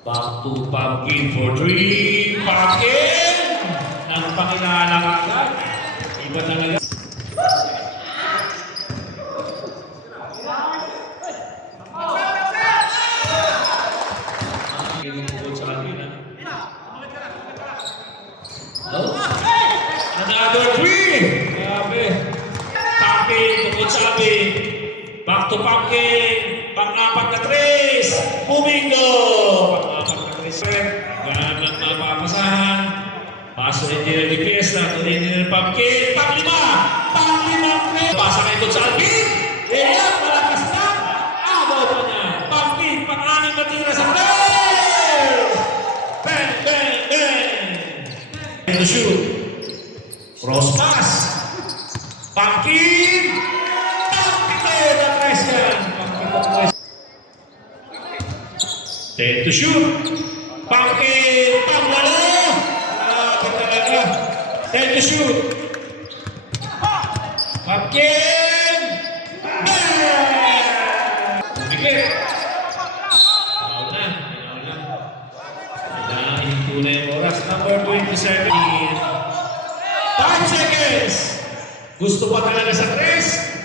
Back to Pumpkin for 3. Pumpkin! Nang pakilala agad. Iba talaga. Another 3! Grabe. Pumpkin, tukod sabi. Back to Pumpkin. Pang-apat na 3. Bumingo! Pang-apat na 3. Ganang mapapasahan. Paso rin din ang Fiesta. Tuloy din ang Pumpkin. Pang-5. Pang-5. Pasa kay Coach Alvin. Ayan, malakas na. Agaw pa niya. Pumpkin, pang-6 na tira sa 3. Bang, bang, bang. To shoot. Cross pass. Pumpkin. Pumpkin na press yan. Pumpkin na press. 10 to shoot. Pumpkin. Pang-8. Malapit talaga. 10 to shoot. Pumpkin. Bang! Bumigit. Foul na. Foul na. Kailangan hinto na yung oras. Number 27. 5 seconds. Gusto pa talaga sa 3.